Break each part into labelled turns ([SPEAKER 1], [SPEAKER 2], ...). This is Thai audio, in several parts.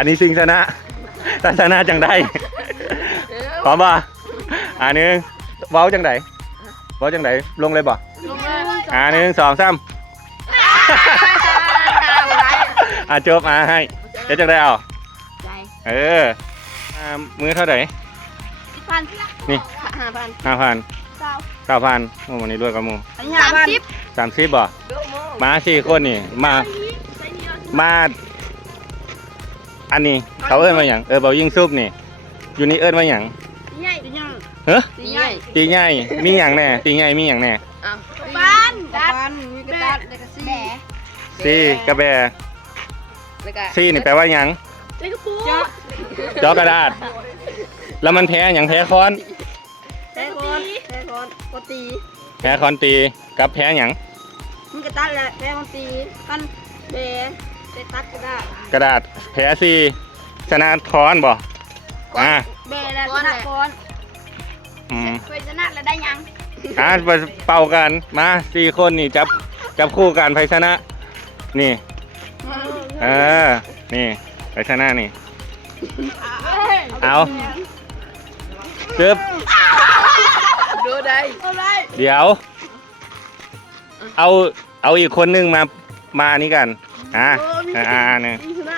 [SPEAKER 1] นนี้ซิงชนะถ้าชนะจังได้พร้อมป่ะหนึ่งเว้าจังไดเว้าจังไดลงเลยบ่หนึ่งสองสามจบให้เดี๋ยวจังได้เอามือเท่าไหร่นี่5,000โอ้วันนี้รวยกับหมู30บ่มา4คนนี่มาอันนี้เขาเอิ้นมาหยังเบายิงซุปนี่อยู่นี่เอิ้นมาหยังเฮ้ยตีใหญ่มีหยังแน่ตีใหญ่มีหยังแน่
[SPEAKER 2] มีกระดาษแล้วก็ซี่
[SPEAKER 1] กระแบซี่นี่แปลว่าหยังจอกระดาษแล้วมันแพ้หยังแพ้ค้อน
[SPEAKER 2] แพ้ค้อนก็ตี
[SPEAKER 1] แพ้ค้อนตีกับแพ้หยัง
[SPEAKER 2] มันกระตัดแหละแพ้ค้อนตีกันแบตัด
[SPEAKER 1] กระดาษแพ้ซี่ชนะค้อนบ่
[SPEAKER 2] แบแล้วชนะค้อนเคยชนะแล้วได้ยัง
[SPEAKER 1] เป่ากันมา4คนนี่จับคู่กันไพชนะนี่นี่ไพชนะนี่เอาจึ๊บ
[SPEAKER 2] ดูได้
[SPEAKER 1] เดี๋ยวเอาอีกคนนึงมาอันนี้กันนี่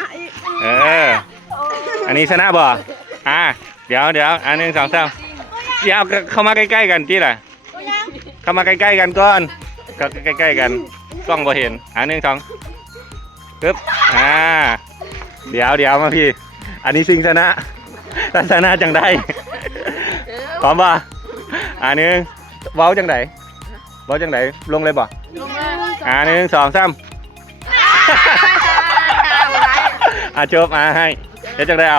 [SPEAKER 1] อันนี้ชนะบ่เดี๋ยว1 2 3เดี๋ยวเข้ามาใกล้ๆกันที่ล่ะเข้ามาใกล้ๆกันก่อนก็ใกล้ๆกันกล้องบ่เห็น1 2ปึ๊บเดี๋ยวมาพี่อันนี้ซิงชนะถ้าชนะจังได้พร้อมป่ะ1เว้าจังไดลงเลยบ่1 2 3จบให้เดี๋ยวจังได้เอา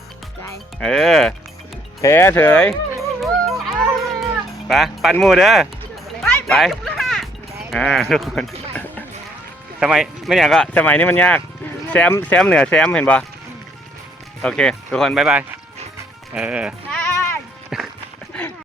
[SPEAKER 1] แพ้เฉยไปปั่นหมูเด้อไปทุกคนทำไมไม่อยากก็สมัยนี้มันยากแซมเหนือแซมเห็นป่ะโอเคทุกคนบ๊ายบาย